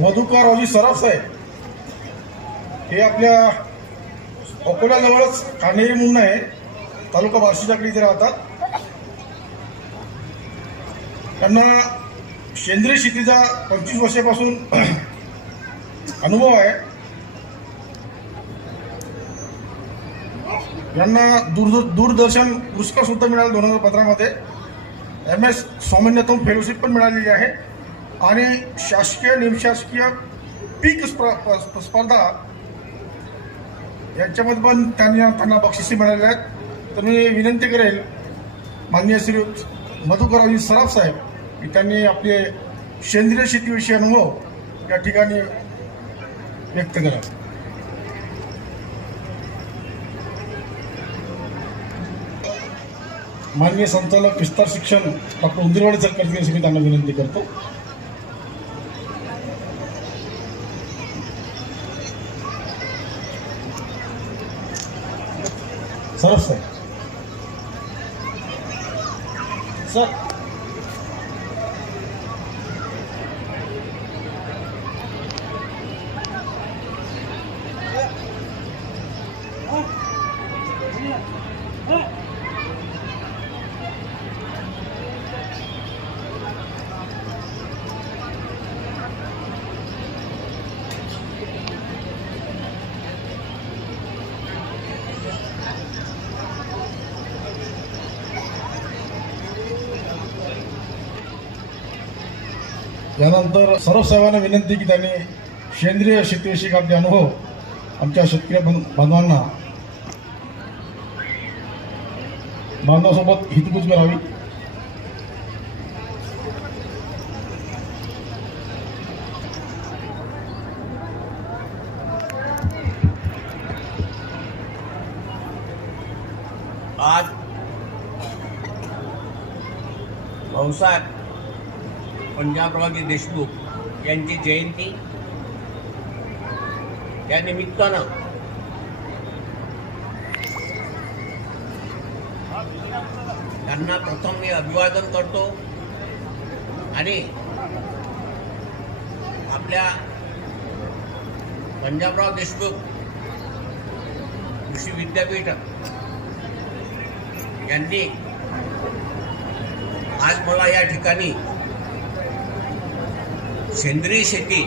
मधुकररावजी सराफ साहेब हे आपल्या अकोल्याजवळच कान्हेरी म्हणून आहे, तालुका बार्शीच्याकडे इथे राहतात. त्यांना सेंद्रिय शेतीचा 25 वर्षापासून अनुभव आहे. यांना दूरदर्शन पुरस्कार सुद्धा मिळाला 2015 मध्ये. MS स्वामीनाथन फेलोशिप पण मिळालेली आहे आणि शासकीय निमशासकीय पीक स्पर्धा यांच्यामध्ये पण त्यांना बक्षिसे मिळालेली आहेत. तर मी विनंती करेल माननीय श्री मधुकररावजी सराफ साहेब की त्यांनी आपले सेंद्रिय शेतीविषयी अनुभव या ठिकाणी व्यक्त करा. माननीय संचालक विस्तार शिक्षण डॉक्टर उंदीरवाडी सर करतील अशी मी त्यांना विनंती करतो. सर सर यानंतर सर्व साहेबांना विनंती की त्यांनी सेंद्रिय शेतीविषयी आपले अनुभव आमच्या शेतकरी बांधवांसोबत हितगुज करावी. आज भाऊसाहेब पंजाबरावजी देशमुख यांची जयंती या निमित्तानं त्यांना प्रथम मी अभिवादन करतो आणि आपल्या पंजाबराव देशमुख कृषी विद्यापीठ यांनी आज मला या ठिकाणी सेंद्रिय शेती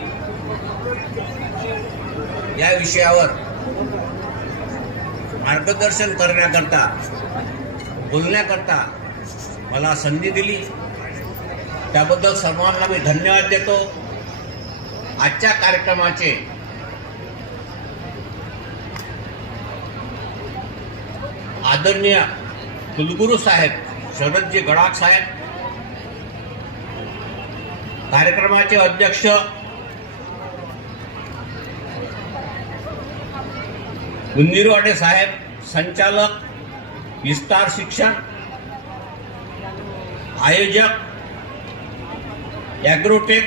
या विषयावर मार्गदर्शन करण्याकरता बोलण्याकरता मला संधी दिली, त्याबद्दल सर्वांना मी धन्यवाद देतो. आजच्या कार्यक्रमाचे आदरणीय कुलगुरू साहेब शरदजी गडाख साहेब, कार्यक्रमाचे अध्यक्ष उंदीरवाडे साहेब, संचालक विस्तार शिक्षण, आयोजक ॲग्रोटेक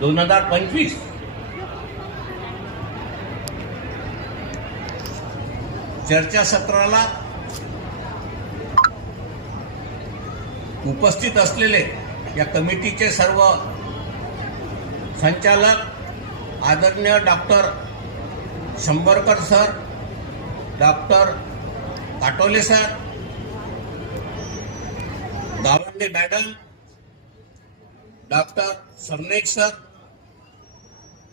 2025. चर्चासत्राला उपस्थित असलेले या कमिटीचे सर्व संचालक आदरणीय doctor Shambharkar sir, doctor Katole sir, Gawande madam, doctor Sarnek sir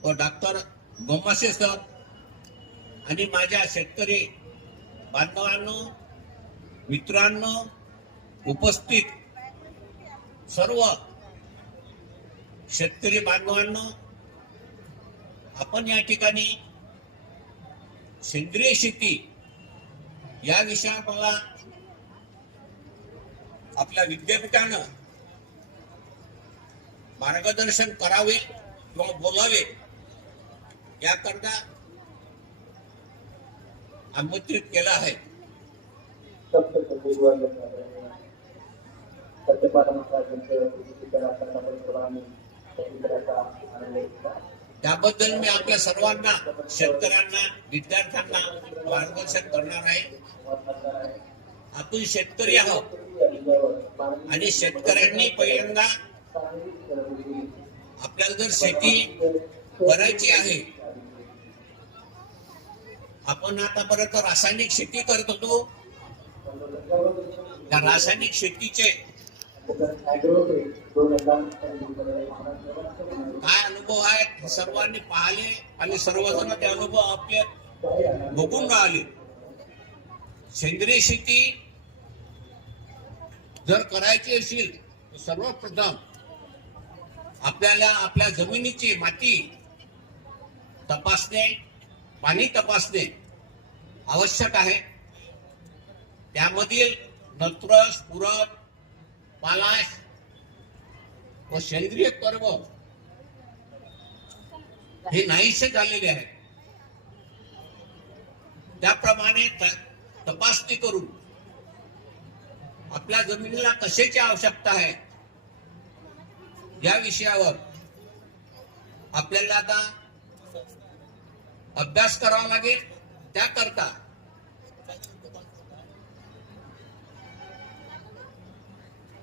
व डॉक्टर गोमासे सर आणि माझ्या शेतकरी बांधवांनो, मित्रांनो, उपस्थित सर्व शेतकरी बांधवांनो, आपण या ठिकाणी सेंद्रिय शेती या विषयावर मला आपल्या विद्यापीठानं मार्गदर्शन करावे किंवा बोलावे याकरता आमंत्रित केलं आहे. त्याबद्दल मी आपल्या सर्वांना, शेतकऱ्यांना, विद्यार्थ्यांना मार्गदर्शन करणार आहे. आपण शेतकरी आहोत आणि शेतकऱ्यांनी पहिल्यांदा आपल्याला जर शेती करायची आहे, आपण आतापर्यंत रासायनिक शेती करत होतो. त्या रासायनिक शेतीचे काय अनुभव आहेत सर्वांनी पाहिले आणि सर्वजण ते अनुभव आपले बघून राहिले. सेंद्रिय शेती जर करायची असेल तर सर्वप्रथम आपल्याला आपल्या जमिनीची माती तपासणे, पाणी तपासणे आवश्यक आहे. त्यामधील नत्र, स्फुरद, पालाश व सेंद्रिय कर्ब हे नाहीसे झालेले आहे. त्याप्रमाणे तपासणी करून आपल्या जमिनीला कशाची आवश्यकता आहे या विषयावर आपल्याला आता अभ्यास करावा लागेल. त्याकरता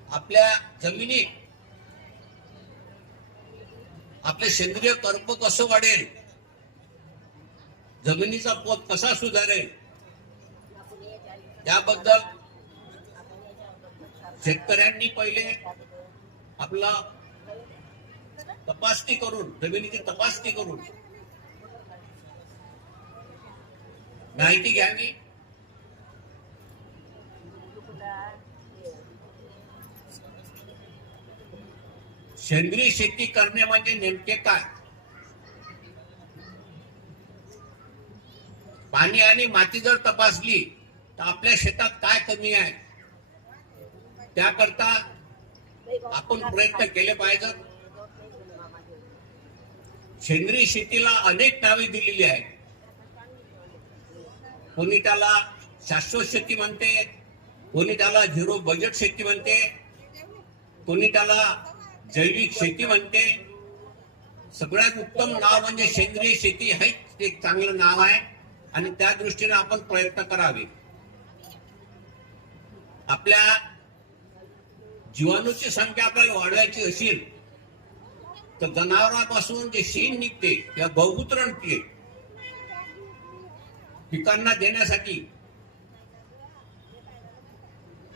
आपल्या जमिनीत आपले सेंद्रिय कर्ब कसं वाढेल, जमिनीचा पोत कसा सुधारेल, त्याबद्दल शेतकऱ्यांनी पहिले आपला तपासणी करून, जमिनीची तपासणी करून माहिती घ्यावी. सेंद्रिय शेती करणे म्हणजे नेमके काय? पाणी आणि माती जर तपासली तर आपल्या शेतात काय कमी आहे त्याकरता आपण प्रयत्न केले पाहिजेत. सेंद्रिय शेतीला अनेक नावे दिलेली आहेत. कोणी त्याला शाश्वत शेती म्हणते, कोणी त्याला झिरो बजेट शेती म्हणते, कोणी त्याला जैविक शेती म्हणते. सगळ्यात उत्तम नाव म्हणजे सेंद्रिय शेती हे एक चांगलं नाव आहे आणि त्या दृष्टीने आपण प्रयत्न करावे. आपल्या जीवाणूची संख्या आपल्याला वाढवायची असेल तर जनावरांपासून जे शेण निघते किंवा गौमूत्र निघते पिकांना देण्यासाठी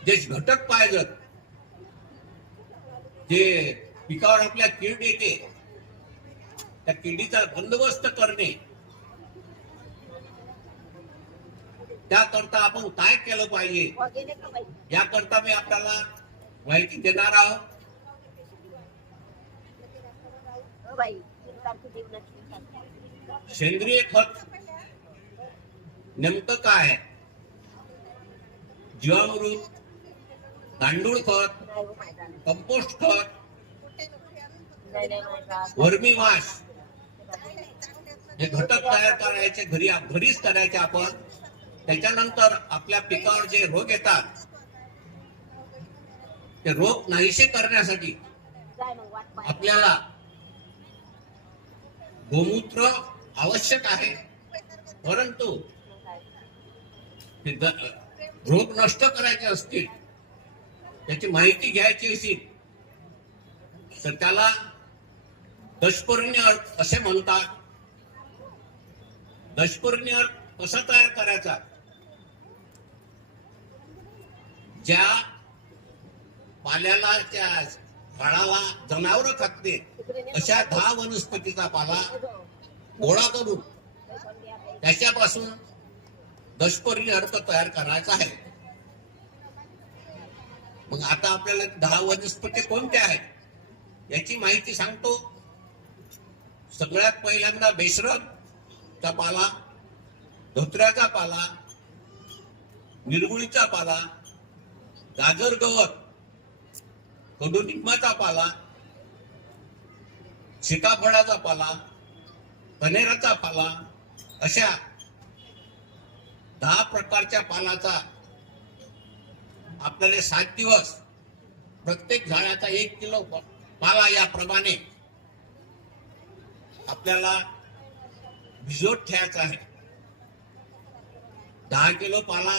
जे घटक पाहिजेत, जे पिकावर आपल्या कीड येते त्या किडीचा बंदोबस्त करणे, त्याकरता आपण काय केलं पाहिजे याकरता मी आपल्याला माहिती देणार आहोत. सेंद्रिय खत नेमकं काय आहे? जीवामृत, गांडूळ खत, कंपोस्ट खत, वर्मी वाश हे घटक तयार करायचे घरीच करायचे आपण. त्याच्यानंतर आपल्या पिकावर जे रोग येतात ते रोग नाहीसे करण्यासाठी आपल्याला गोमूत्र आवश्यक आहे. परंतु रोग नष्ट करायचे असतील, त्याची माहिती घ्यायची असेल तर त्याला दशपर्णी अर्क असे म्हणतात. दशपर्णी अर्क कसा तयार करायचा? ज्या पाल्याला, त्या झाडाला जनावर खाते अशा 10 वनस्पतीचा पाला गोळा करून त्याच्यापासून दशपर्णी अर्क तयार करायचा आहे. मग आता आपल्याला 10 वनस्पती कोणत्या आहेत याची माहिती सांगतो. सगळ्यात पहिल्यांदा बेसरचा पाला, धोत्र्याचा पाला, निरगुळीचा पाला, गाजर गवत, कडुनिंबाचा पाला, सीताफळाचा पाला, कनेराचा पाला अशा 10 प्रकारच्या पालाचा आपल्याला 7 दिवस प्रत्येक झाडाचा 1 किलो पाला याप्रमाणे आपल्याला भिजवत ठेवायचा आहे. 10 किलो पाला,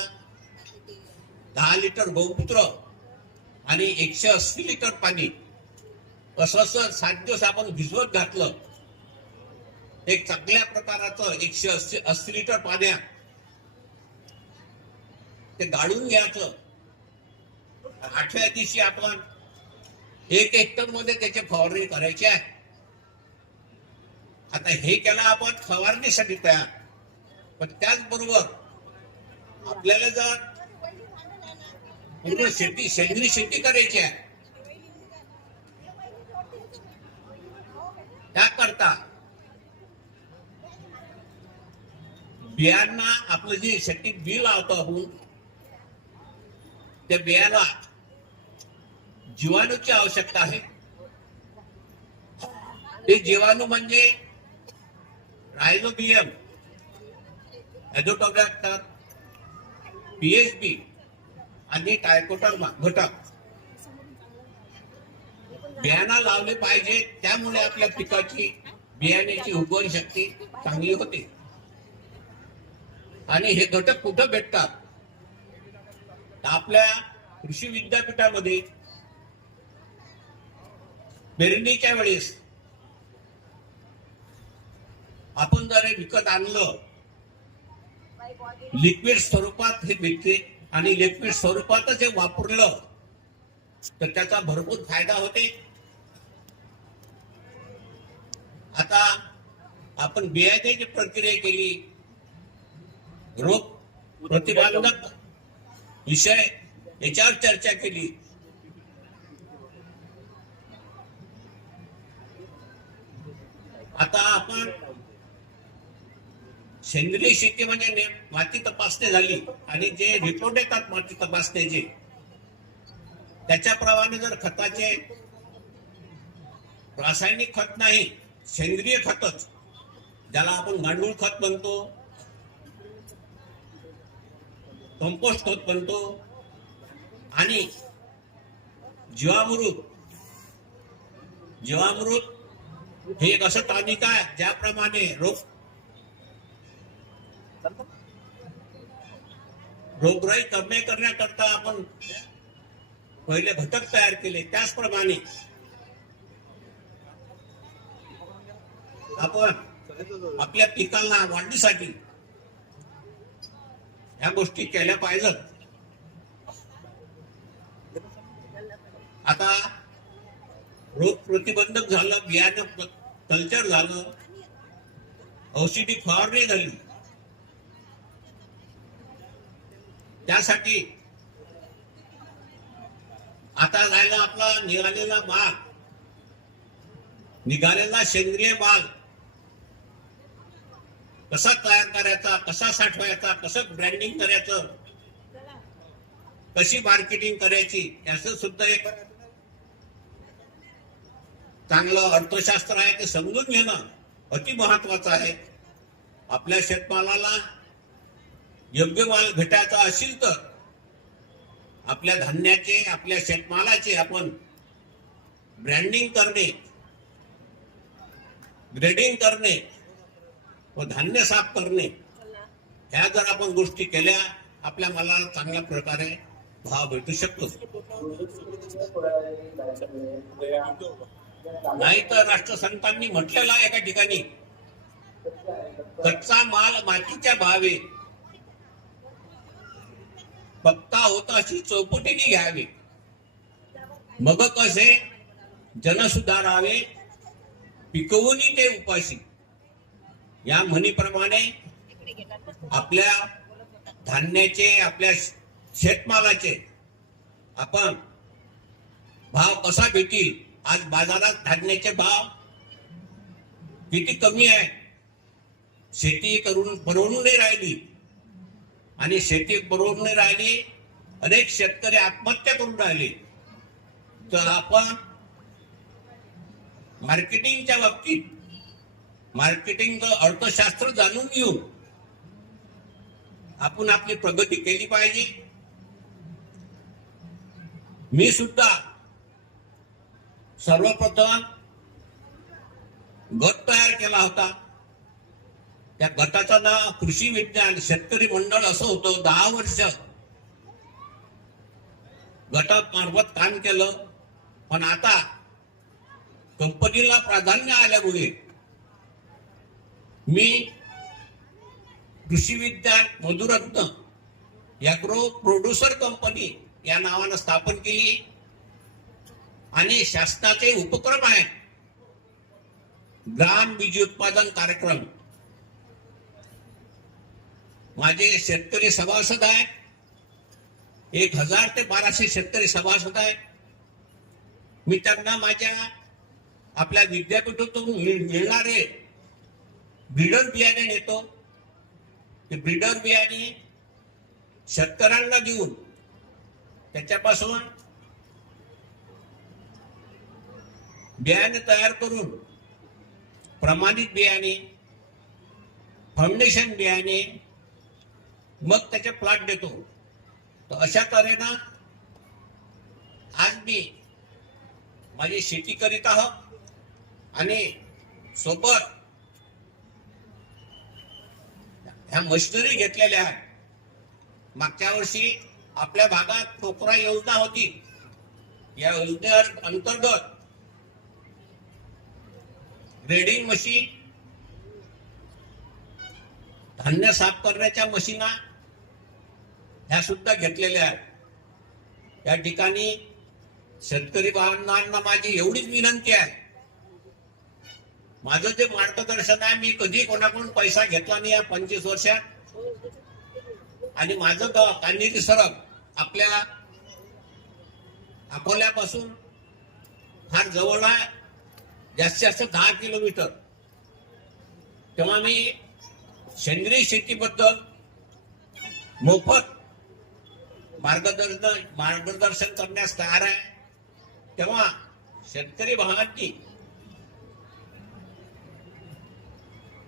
10 लिटर गौमूत्र आणि 180 लिटर पाणी असं 7 दिवस आपण भिजवत घातलं, एक चांगल्या प्रकाराचं 180 लिटर पाण्यात ते गाळून घ्यायचं. 8व्या दिवशी आपण 1 हेक्टर मध्ये त्याची फवारणी करायची आहे. आता हे केलं आपण फवारणीसाठी तयार, पण त्याचबरोबर आपल्याला जर पूर्ण शेती सेंद्रिय शेती करायची आहे, त्याकरता बियांना आपलं जे शेतीत बी लावतो आपण, त्या बियाला जीवाणूची आवश्यकता आहे. ते जीवाणू म्हणजे रायझोबियम, ॲझोटोबॅक्टर, पीएचबी आणि ट्रायकोडर्मा घटक बियाणा लावले पाहिजे. त्यामुळे आपल्या पिकाची बियाण्याची उगवण शक्ती चांगली होते. आणि हे घटक कुठं भेटतात? तर आपल्या कृषी विद्यापीठामध्ये पेरणीच्या वेळेस आपण जर हे विकत आणलं, लिक्विड स्वरूपात हे भेटते आणि लिक्विड स्वरूपातच हे वापरलं तर त्याचा भरपूर फायदा होते. आता आपण बियाण्याची प्रक्रिया केली, रोग प्रतिबंधक विषय याच्यावर चर्चा केली. आता आपण सेंद्रिय शेती म्हणजे माती तपासणी झाली आणि जे रिपोर्ट येतात माती तपासण्याचे, त्याच्याप्रमाणे जर खताचे रासायनिक खत नाही, सेंद्रिय खतच, ज्याला आपण गांडूळ खत म्हणतो, कंपोस्ट खत म्हणतो, आणि जीवामृत हे एक असं टॉनिक आहे ज्याप्रमाणे रोगराई कमी करण्याकरता आपण पहिले घटक तयार केले. त्याचप्रमाणे आपण आपल्या पिकांना वाढीसाठी ह्या गोष्टी केल्या पाहिजेत. आता रोग प्रतिबंधक झालं, बियाणं कल्चर झालं, औषधी फवारणी झाली, त्यासाठी आता जायला आपला निघालेला सेंद्रिय माल कसा तयार करायचा, कसा साठवायचा, कसं ब्रँडिंग करायचं, कशी मार्केटिंग करायची, याचं सुद्धा एक चांगलं अर्थशास्त्र आहे. ते समजून घेणं अति महत्वाचं आहे. आपल्या शेतमालाला योग्य माल भेटायचा असेल तर आपल्या धान्याचे, आपल्या शेतमालाचे आपण ब्रँडिंग करणे, ग्रेडिंग करणे व धान्य साफ करणे, ह्या जर आपण गोष्टी केल्या, आपल्या मालाला चांगल्या प्रकारे भाव भेटू शकतो. नाही तर राष्ट्रसंतांनी म्हटलेलं आहे एका ठिकाणी, कच्चा माल मातीच्या भावे, पक्का होता अशी चौपटीने घ्यावे, मग कसे जन सुधारावे, पिकवूनी ते उपाशी. या म्हणीप्रमाणे आपल्या धान्याचे, आपल्या शेतमालाचे आपण भाव कसा भेटील. आज बाजारात धान्याचे भाव किती कमी आहे. शेती परवडून नाही राहिली, आणि शेती परवडून नाही राहिली, अनेक शेतकरी आत्महत्या करून राहिले. तर आपण मार्केटिंगच्या बाबतीत मार्केटिंगचं अर्थशास्त्र जाणून घेऊन आपण आपली प्रगती केली पाहिजे. मी सुद्धा सर्वप्रथम गट तयार केला होता. त्या गटाचं नाव कृषी विज्ञान शेतकरी मंडळ असं होतं. 10 वर्ष गटामार्फत काम केलं. पण आता कंपनीला प्राधान्य आल्यामुळे मी कृषी विज्ञान मधुरत्न ॲग्रो प्रोड्युसर कंपनी या नावानं स्थापन केली आणि शासनाचे उपक्रम आहेत. ग्राम बीज उत्पादन कार्यक्रम, माझे शेतकरी सभासद आहेत. 1000 ते 1200 शेतकरी सभासद आहेत. मी त्यांना माझ्या आपल्या विद्यापीठातून मिळणारे ब्रीडर बियाणे नेतो. ते ब्रीडर बियाणे शेतकऱ्यांना देऊन त्याच्यापासून बियाणे तयार करून प्रमाणित बियाणे, फाउंडेशन बियाणे, मग त्याचे प्लॉट देतो. तर अशा तऱ्हेनं आज मी माझी शेती करीत आहोत आणि सोबत ह्या मशिनरी घेतलेल्या आहेत. मागच्या वर्षी आपल्या भागात टोकरा योजना होती. या योजनेअंतर्गत ग्रेडिंग मशीन, धान्य साफ करण्याच्या मशीना ह्या सुद्धा घेतलेल्या आहेत. या ठिकाणी शेतकरी बांधवांना माझी एवढीच विनंती आहे, माझं जे मार्गदर्शन आहे, मी कधी कोणाकडून पैसा घेतला नाही या 25 वर्षात. आणि माझं गाव कान्हेरी सरक आपल्या अकोल्यापासून फार जवळ आहे, जास्तीत जास्त 10 किलोमीटर. तेव्हा मी सेंद्रिय शेतीबद्दल मोफत मार्गदर्शन करण्यास तयार आहे. तेव्हा शेतकरी भागांनी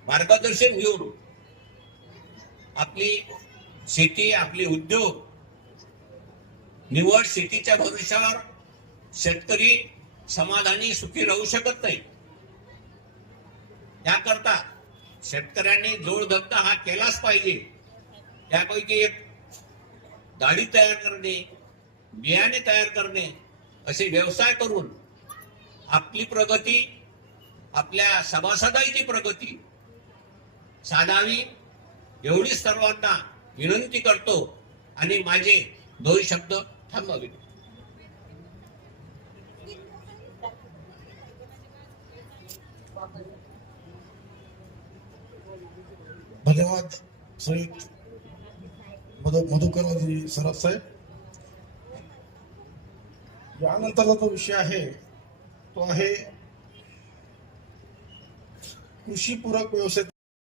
मार्गदर्शन घेऊन आपली शेती, आपले उद्योग, निवड शेतीच्या भरोश्यावर शेतकरी समाधानी सुखी राहू शकत नाही. त्याकरता शेतकऱ्यांनी जोडधंदा हा केलाच पाहिजे. त्यापैकी एक गाडी तयार करणे, बियाणे तयार करणे असे व्यवसाय करून आपली प्रगती, आपल्या सभासदांची प्रगती साधावी एवढी सर्वांना विनंती करतो आणि माझे 2 शब्द थांबवावे. धन्यवाद श्रीयुत मधुकरजी सराफ साहेब. यानंतरचा जो विषय आहे तो आहे कृषी पूरक व्यवसाय.